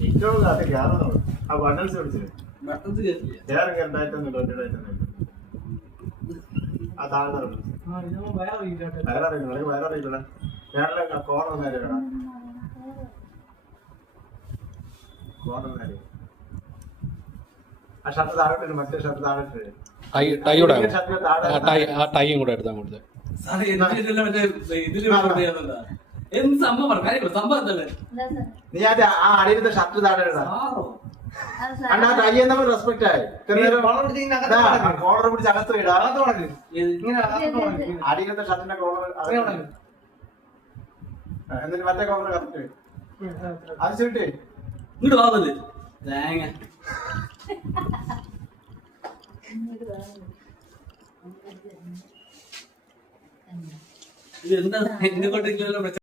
ഏറ്റവും ആ ബട്ടൺസ് പിടിച്ചിട്ട് വേറെ ഉണ്ടായിട്ടൊന്നും ആ താഴെ വയറിയില്ല വേറെ കോണം നേരെ വേണം കോണം നേരെ ആ ഷർട്ട് താഴെ മറ്റേ ഷർട്ട് താഴെ ടൈയും കൂടെ എടുത്താൽ കൊടുത്തത് എന്ത് സംഭവം പറഞ്ഞു സംഭവം എന്തല്ലേ നീ ആ അടിയിലത്തെ ഷർട്ട് താഴെ റെസ്പെക്ട് ആയി കോളർ പിടിച്ച് അകത്ത് അടിയിലത്തെ ഷർട്ടിന്റെ കോളർ എന്നിട്ട് മറ്റേ കോളർ കറക്റ്റ് അത് ചുട്ടി ഇങ്ങോട്ട് വാങ്ങല്ലേ തേങ്ങ ഇത് എന്താ എന്നെ കൊണ്ടിരിക്കലോ